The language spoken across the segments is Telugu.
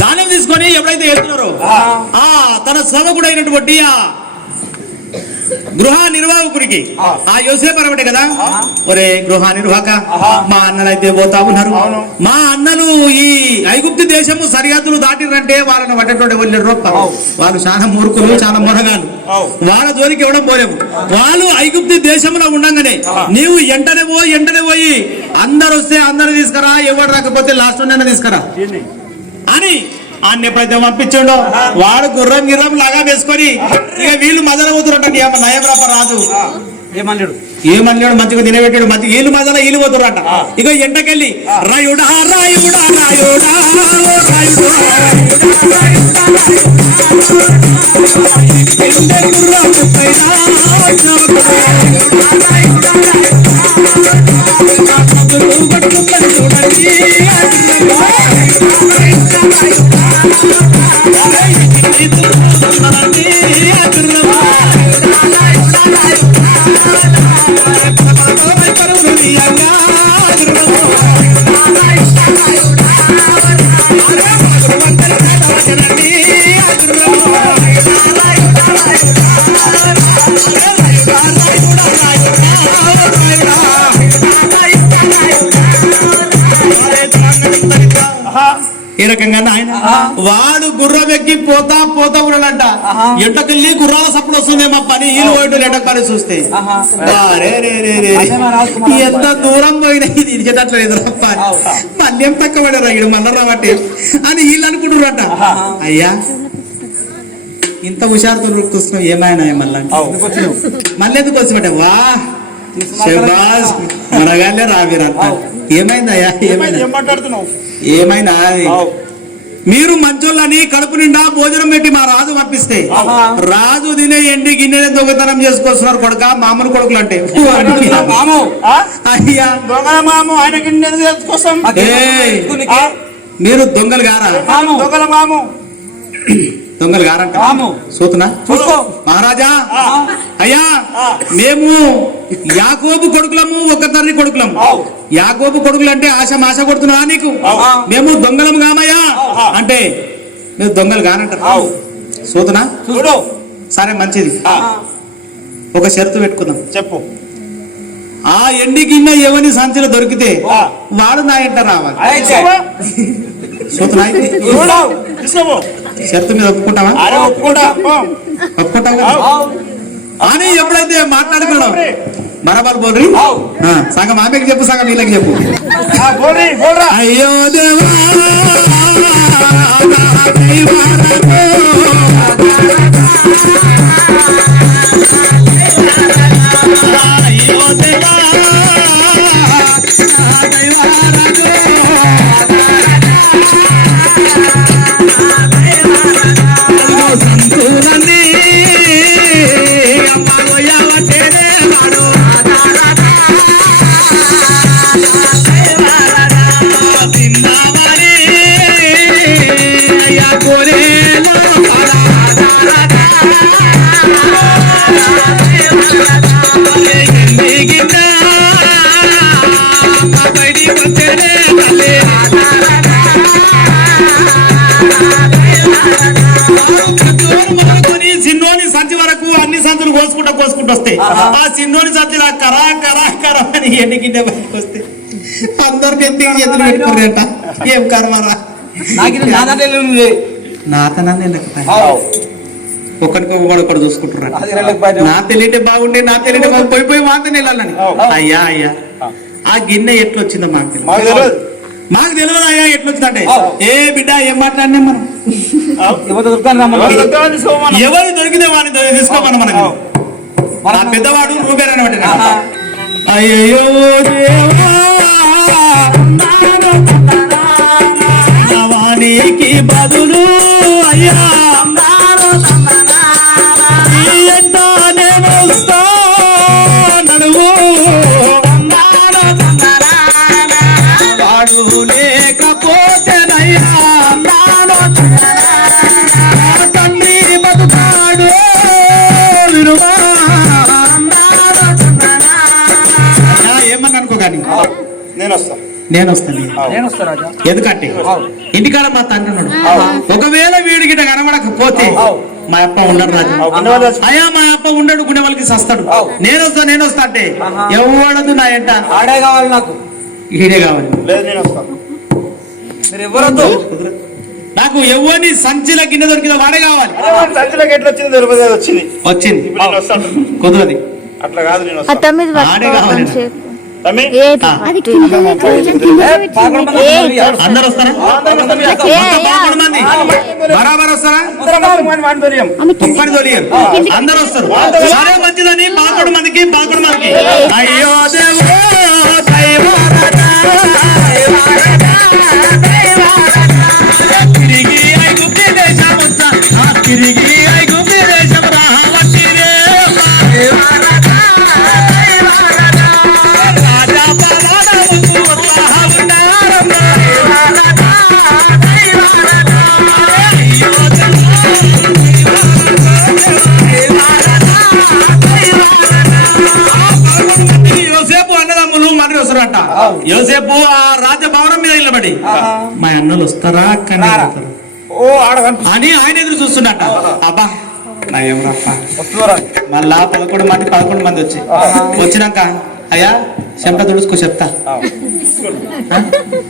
దానం తీసుకొని ఎప్పుడైతే వెళ్తున్నారో ఆ. తన సేవకుడైనటువంటి ఆ గృహ నిర్వాహకుడికి ఆ. యోసేపు అనబట్టే కదా? ఒరే గృహ నిర్వాహక మా అన్నలైతే పోతా ఉన్నారు. మా అన్నలు ఈ ఐగుప్తు దేశము సరిహద్దులు దాటిరంటే వాళ్ళని పట్టేటోడు వెళ్ళారు వాళ్ళు చాలా మూర్ఖులు చాలా మొనగాలు వాళ్ళ జోలికి ఇవ్వడం పోలేము వాళ్ళు ఐగుప్తు దేశంలో ఉండగానే నీవు ఎంటనే పోయి ఎంటనే పోయి అందరు వస్తే అందరు తీసుకురా ఎవరు రాకపోతే లాస్ట్ ఉన్న తీసుకురా. అని ఆయన ఎప్పుడైతే పంపించాడో. వాడు గుర్రం గిర్రం లాగా వేసుకొని ఇక వీళ్ళు మదలవుతున్నట్టు నయం రాప రాదు. ఏమన్నాడు ఏమన్నాడు మంచిగా తినబెట్టాడు మంచి వీళ్ళు మదల వీళ్ళు పోతుర్రట ఇక ఎండకెళ్ళి రాయుడా రాయుడా రాయుడా. గుర్రపు పైన ఈ రకంగా ఆయన? వాడు గుర్రం ఎక్కి పోతా పోతా ఉన్నాడంట. ఎంటకెళ్ళి గుర్రాల సప్పుడు వస్తుంది మా పని. వీళ్ళు పోయిన ఎంటకాలి చూస్తే. ఎంత దూరం పోయినా ఇది ఇచ్చేటట్లేదు రప్ప మళ్ళీ ఏం తక్కువ పడారు ఇక్కడ మళ్ళీ రావట్టి అని వీళ్ళు అనుకుంటున్నారట. అయ్యా. ఇంత హుషారుతో చూస్తున్నావు ఏమైనా మళ్ళీ? మళ్ళీ ఎందుకు వచ్చినట్టే వా శబాజ్ మనగానే రావిరంట ఏమైందయ్యా? ఏమైంది? ఏం మాట్లాడుతున్నావు? ఏమైనా మీరు మంచోళ్ళని కడుపు నిండా భోజనం పెట్టి మా రాజు పంపిస్తే రాజు తినే ఎండి గిన్నె దొంగతనం చేసుకొస్తున్నారు కొడుక మామూలు కొడుకులు అంటే మీరు దొంగలు గారా? మాము? దొంగల మాము. దొంగలు గారంట. సూతునా చూసుకో. మహారాజా. అయ్యా మేము యాకోబు కొడుకులము ఒక తండ్రి కొడుకులము. యాకోబు కొడుకులు అంటే ఆశ మాశ కొడుతున్నా నీకు. మేము దొంగలం కామయ్యా. అంటే మీరు దొంగలు కానంటారు. ఆవ్. సూతునా? చూడు. సరే మంచిది. ఒక షరతు పెట్టుకుందాం. చెప్పు. ఆ ఎండి గిన్నె ఎవని సంచిలో దొరికితే. వాడు నా ఇంట రావాలి. సూతునా. షరతు మీద ఒప్పుకుంటావా? ఒప్పుకుంటా. ఒప్పుకుంటావు. అని ఎప్పుడైతే మాట్లాడుకున్నాం బరాబర్ బోల్రి సగం ఆమెకి చెప్పు సగం వీళ్ళకి చెప్పు. అయ్యో దేవా కోసుకుంటా కోసుకుంటూ వస్తాయి ఆ సిన్నోని సంచులు కరా కరా కరా అని ఎండి బయటకు వస్తే. అందరికి ఎందుకు చేతులు పెట్టుకున్నారట ఏం కర్మరా నాకు ఇది నా దాంట్లో ఉంది. నా అతనాన్ని ఆవ్. ఒకరికి ఒకడు వెళ్ళకపోయాడు. నా తెలియటే బాగుండే నా తెలియటే బాగు పోయి పోయి మాతనే వెళ్ళాలని. అయ్యా అయ్యా. ఆ గిన్నె ఎట్లొచ్చిందో మాకు తెలియదు మాకు తెలియదు. మాకు తెలియదు అయ్యా ఎట్లొచ్చిందంటే. ఏ బిడ్డ ఏం మాట్లాడినాం మనం? ఎవరు దొరికితే వాడిని తీసుకోమని మనకు. ఆ పెద్దవాడు రూపేరు అనమాట అయ్యో దేవా బదులు అయ్యా. నేను వస్తా నేను వస్తాను నేను వస్తా రాజా. ఎందుకంటే. ఇంటికాడ మా తండ్రి ఉన్నాడు. ఒకవేళ వీడి గిట్ట కనబడకపోతే. మా అప్ప ఉండడు రాజు. అయ్యా మా అప్ప ఉండడు గుండె వాళ్ళకి సస్తాడు. నేను వస్తా నేను వస్తా అంటే. ఎవడదు నా ఎంట? ఆడే కావాలి నాకు. ఈడే కావాలి. లేదు నేను వస్తాను మీరు ఎవరొద్దు? నాకు ఎవరిని సంచిల గిన్నె దొరికిన వాడే కావాలి. సంచిలోకి ఎట్లా వచ్చింది తెలియదు వచ్చింది. వచ్చింది. కుదరది. అట్లా కాదు నేను ఆడే కావాలి. అందరు వస్తారా. బరాబర్ వస్తారా? అందరు వస్తారు. సరే మంచిదని మందికి మందికి అయ్యో దేవో వస్తారా? అక్కడనే రారా. ఉంటారు ఓ ఆడ కనిపి- అని ఆయన ఎదురు చూస్తున్నట్ట అబ్బా నా ఎవరప్ప? వస్తున్నారు. మళ్ళా పదకొండు మంది పదకొండు మంది వచ్చి. వచ్చినాక అయ్యా చెంప తుడుచుకో చెప్తా?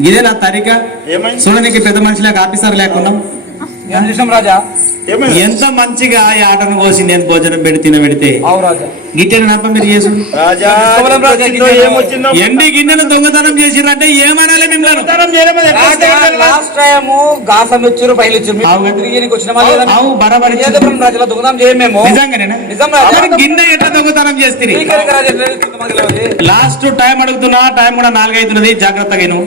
ఇదే నా తరిక. ఏమైంది? చూడడానికి పెద్ద మనిషిలాగా ఆఫీసర్ లేకున్నాం ఏం చేసాం రాజా? ఏమైంది? ఎంత మంచిగా ఈ ఆటను కోసి నేను భోజనం పెడి పెడితే? అవు రాజా. గిట్టెని నప్ప మీరు చేసు. ఎండి గిన్నెను దొంగతనం చేసిరంటే ఏమనాలి గిన్నె ఎట్లా దొంగతనం చేస్తే. లాస్ట్ టైం అడుగుతున్నా టైం కూడా నాలుగైతున్నది. జాగ్రత్తగా విను.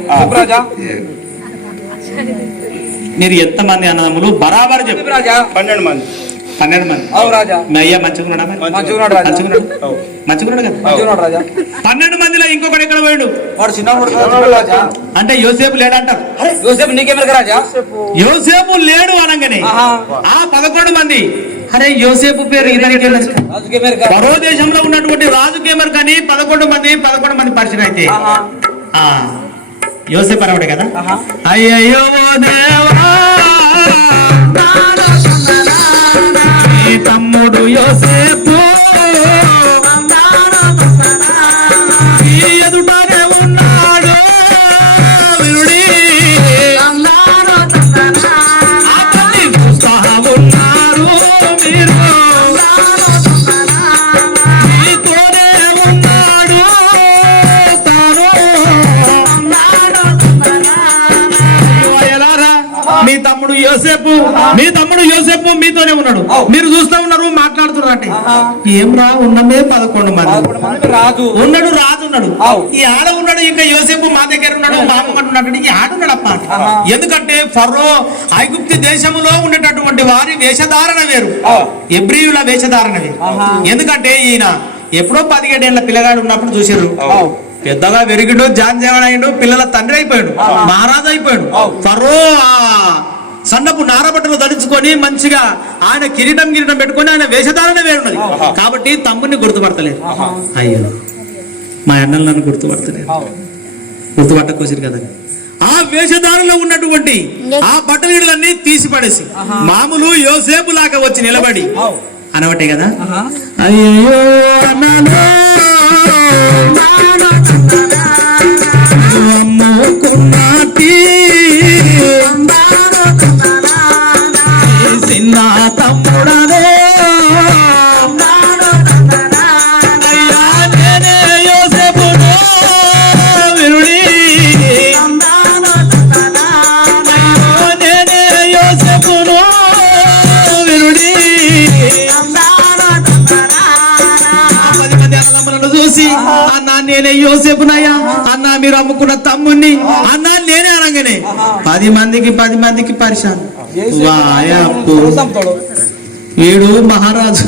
మీరు ఎంత మంది అన్నదమ్ములు? బరాబర్ చెప్పు. రాజా. పన్నెండు మంది. పన్నెండు మంది. అవు రాజా. మీ అయ్యా మంచిగున్నాడా మరి? మంచిగున్నాడు రాజా. మంచిగున్నాడు? అవు. మంచిగున్నాడు కదా? మంచిగున్నాడు రాజా. పన్నెండు మందిలో ఇంకొకటి ఎక్కడ పోయాడు? వాడు చిన్నవాడు రాజా. అంటే యోసేపు లేడంటారు. యోసేపు నీకేమెరక రాజా? యోసేపు. లేడు అనగానే. ఆ పదకొండు మంది. అరే యోసేపు పేరు ఇతనికి పరో దేశంలో ఉన్నటువంటి రాజు కేమర్ కానీ పదకొండు మంది పదకొండు మంది పరిచయం అయితే. యోసేపు అనవాడే కదా. అయ్యయ్యో దేవా. తమ్ముడు మీ తమ్ముడు యోసేపు మీతోనే ఉన్నాడు. మీరు చూస్తా ఉన్నారు మాట్లాడుతున్నారు అంటే. ఏం రా ఉన్నమే పదకొండు మంది రాజు ఉన్నాడు రాజు ఉన్నాడు. ఈ ఆడ ఉన్నాడు ఇంకా యోసేపు మా దగ్గర ఉన్నాడు మా అమ్మగడు ఉన్నాడు ఈ ఆడ ఉన్నాడు అప్ప. ఎందుకంటే ఫరో ఐగుప్తి దేశములో ఉండేటటువంటి వారి వేషధారణ వేరు. ఎబ్రియుల వేషధారణ వేరు. ఎందుకంటే ఈయన ఎప్పుడో పదిహేడేళ్ళ పిల్లగాడు ఉన్నప్పుడు చూసారు. పెద్దగా పెరిగిడు జాన్ జవాన్ అయ్యిండు పిల్లల తండ్రి అయిపోయాడు మహారాజు అయిపోయాడు. ఫరో ఆ సన్నపు నారబట్టలు ధరించుకొని మంచిగా ఆయన కిరీటం కిరీటం పెట్టుకొని ఆయన వేషధారణ వేరున్నది. కాబట్టి తమ్ముడిని గుర్తుపడతలేరు అయ్యో. మా అన్నలు నన్ను గుర్తుపడతలేరు అవు. గుర్తుపట్టకోసారు కదా. ఆ వేషధారణలో ఉన్నటువంటి ఆ బట్టలన్నీ తీసి పడేసి మామూలు యోసేపు లాగా వచ్చి నిలబడి. అనవటే కదా. అయ్యో అమ్ముకున్నటి అన్నదమ్ములను చూసి అన్న నేనే యోసేపునయ్యా. మీరు అమ్ముకున్న తమ్ముణ్ణి? అన్న నేనే అనగానే. పది మందికి పది మందికి పరిశాన్. వీడు మహారాజు.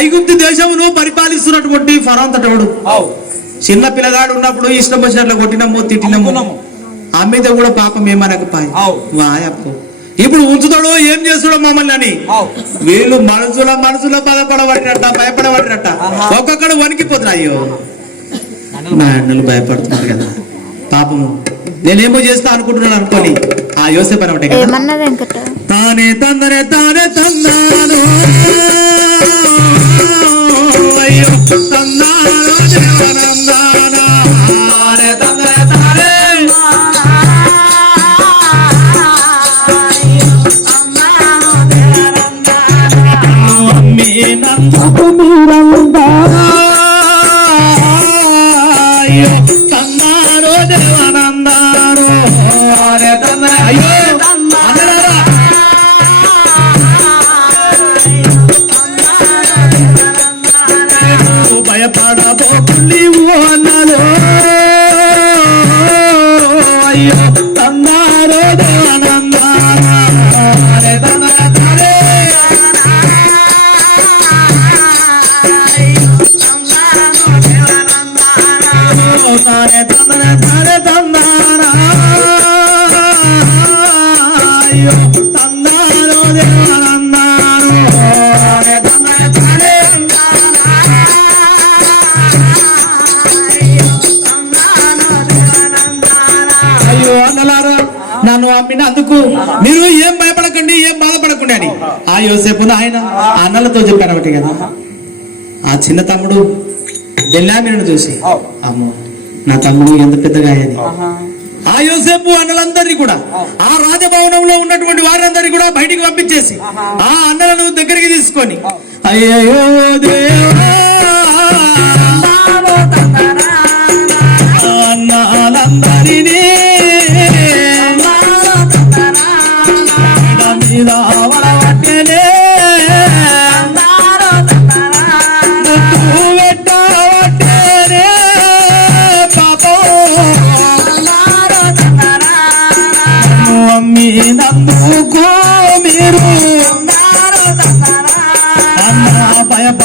ఐగుప్తి దేశమును పరిపాలిస్తున్నటువంటి ఫరాంతటోడు అవు. చిన్న పిల్లగాడు ఉన్నప్పుడు ఇష్టం వచ్చినట్లు కొట్టినము తిట్టినము. అమ్మిత కూడా పాపం ఏమనకపోయి. వాయప్పు. ఇప్పుడు ఉంచుతాడో ఏం చేస్తాడో మమ్మల్ని అని. వీళ్ళు మనసులో మనసులో బాధపడబడినట్ట భయపడబడినట్ట. ఒక్కొక్కడు వణికిపోతున్నా అయ్యో. మా అన్నలు భయపడుతున్నారు కదా. పాపము నేనేమో చేస్తా అనుకుంటున్నాను అనుకోని. ఆ యోసేపు కదా. ఏమన్నా వెంకట? తానే తందనే తానే తందాను. అయ్యో తందాను దేవనందానా తానే నన్ను అమ్మినందుకు మీరు ఏం భయపడకండి ఏం బాధపడకండి అని. ఆ యోసేపు ఆయన ఆ అన్నలతో చెప్పారు ఒకటి కదా. ఆ చిన్న తమ్ముడు బెల్లామిని చూసి అమ్మో నా తమ్ముడు ఎంత పెద్దగా అయ్యని ఆ యోసేపు అన్నలందరినీ కూడా ఆ. రాజభవనంలో ఉన్నటువంటి వారందరినీ కూడా బయటికి పంపించేసి ఆ అన్నలను దగ్గరికి తీసుకొని అయ్యో దేవా అన్నాలందరినీ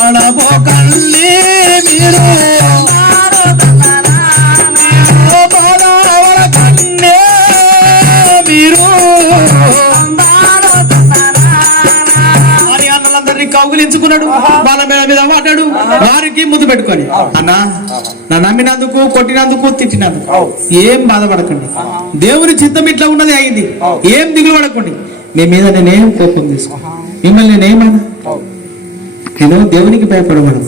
భయపడబోకండి మీరు. మీరు. అని అన్నలందరినీ కౌగులించుకున్నాడు వాళ్ళ మీద మీద పడ్డాడు వారికి ముద్దు పెట్టుకొని. అన్నా నా నమ్మినందుకు కొట్టినందుకు తిట్టినందుకు ఏం బాధపడకండి. దేవుని చిత్తం ఇట్లా ఉన్నది అయింది. ఏం దిగులు పడకండి. మీ మీద నేనేం కోపం తీసుకో మిమ్మల్ని నేనేమన్నా నేను దేవునికి భయపడబడు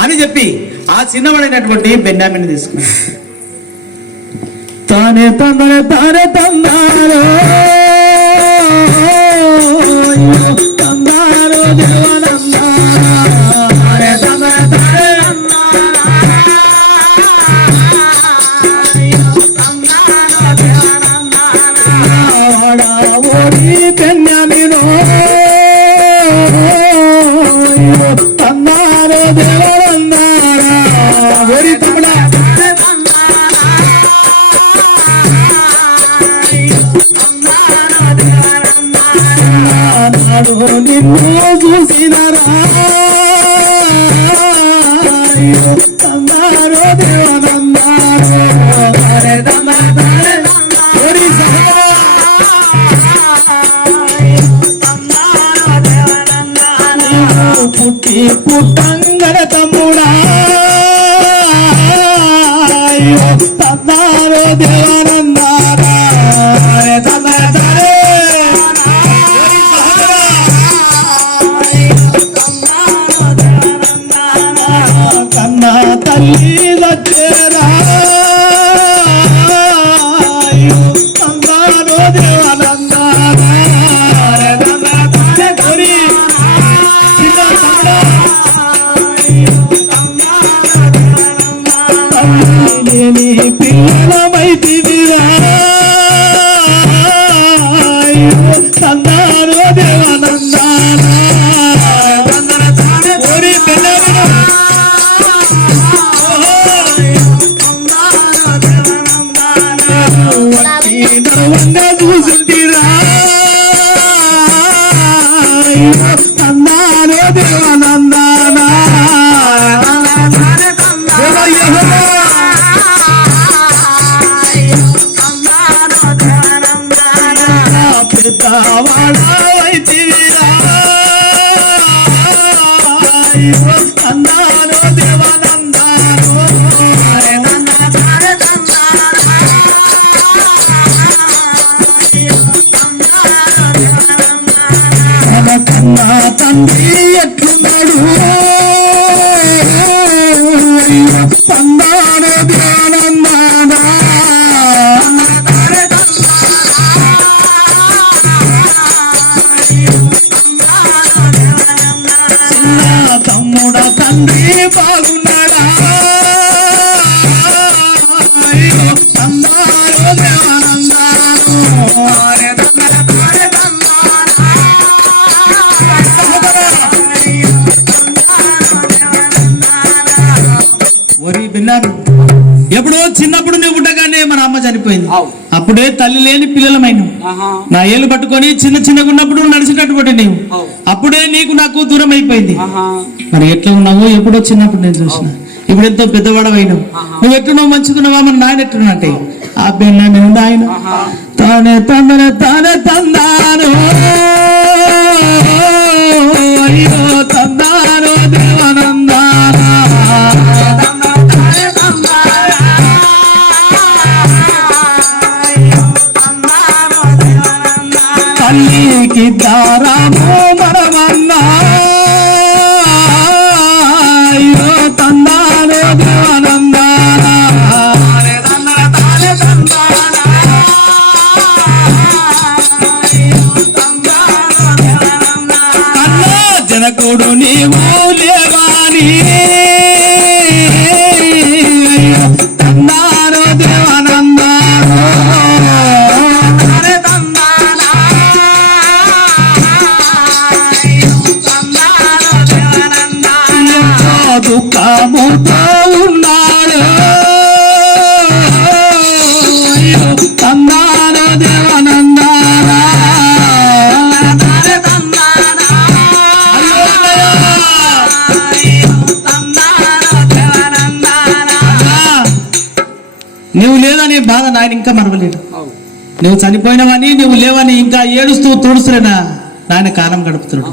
అని చెప్పి ఆ చిన్నవాడైనటువంటి బెన్యామిని తీసుకున్నాడు. తానే తందనే తానే తందారో తందారో నాడు నిన్ను చూసినరా? తందారో దేవనందారో తారే తందారే పిల్లలను వచ్చి తండ్రి అవు. అప్పుడే తల్లి లేని పిల్లలమైన. నా ఏళ్ళు పట్టుకొని చిన్న చిన్నగా ఉన్నప్పుడు నడిచినటువంటి నీవు. అప్పుడే నీకు నాకు దూరం అయిపోయింది. మరి ఎట్లా ఉన్నావు ఎప్పుడో చిన్నప్పుడు నేను చూసిన ఇప్పుడు ఎంతో పెద్దవాడవైనావు ఆహా. నువ్వు ఎట్టున్నావు మంచిగున్నావా మన నాయన ఎట్టున్నట్టే ఆ బిన్న నేను నాయన ఆహా. తానే తందన తానే తందాను ఇంకా మరవలేడు. నువ్వు చనిపోయినవని నువ్వు లేవని ఇంకా ఏడుస్తూ తోడుస్తున్నా నాయన కాలం గడుపుతున్నాడు.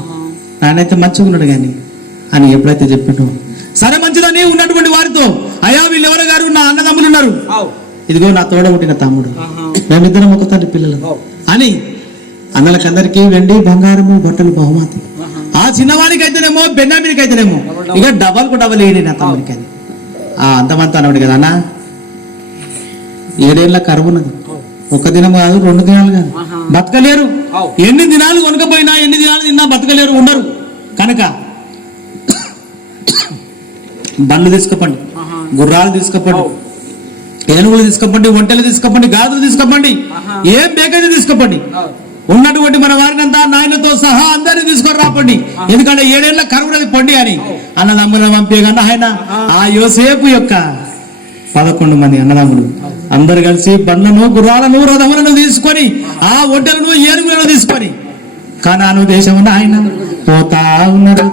నాయనైతే మంచిగా ఉన్నాడు కానీ అని ఎప్పుడైతే చెప్పాడు సరే మంచిదని ఉన్నటువంటి వారితో అయా వీళ్ళెవరు గారు నా అన్నదమ్ములు ఉన్నారు. ఇదిగో నా తోడ పుట్టిన తమ్ముడు. మేమిద్దరం ఒక తండ్రి పిల్లలు. అని అన్నలకందరికీ వెండి బంగారము బట్టలు బహుమతి. ఆ చిన్నవానికి అయితేనేమో బెన్నామినికి అయితేనేమో ఇక డబల్కు డబల్ ఏడి నా తమ్ముడికి అని ఆ అంతమంతా అన్నాడు కదా అన్న ఏడేళ్ళ కరువు ఉన్నది అవు. ఒక దినం కాదు రెండు దినాలు కాదు. బతకలేరు. ఎన్ని దినాలు కొనకపోయినా ఎన్ని దినాలు తిన్నా బతకలేరు ఉండరు కనుక బండ్లు తీసుకుపండి. గుర్రాలు తీసుకుపండి. ఏనుగులు తీసుకుపండి ఒంటెలు తీసుకుపండి గాజులు తీసుకుపండి. ఏం బేకైతే తీసుకుపండి. ఉన్నటువంటి మన వారినంతా నాయనతో సహా అందరినీ తీసుకొని రాపండి ఎందుకంటే ఏడేళ్ళ కరువునది పండి అని అన్నదమ్ముల పంపే కన్నా ఆయన ఆ యోసేపు యొక్క పదకొండు మంది అన్నదమ్ములు. అందరు కలిసి బండ్లను గుర్రాలను రథములను తీసుకొని ఆ ఒడ్డలను ఏనుగులను తీసుకొని. కానాను దేశమున ఆయన పోతా ఉన్నారు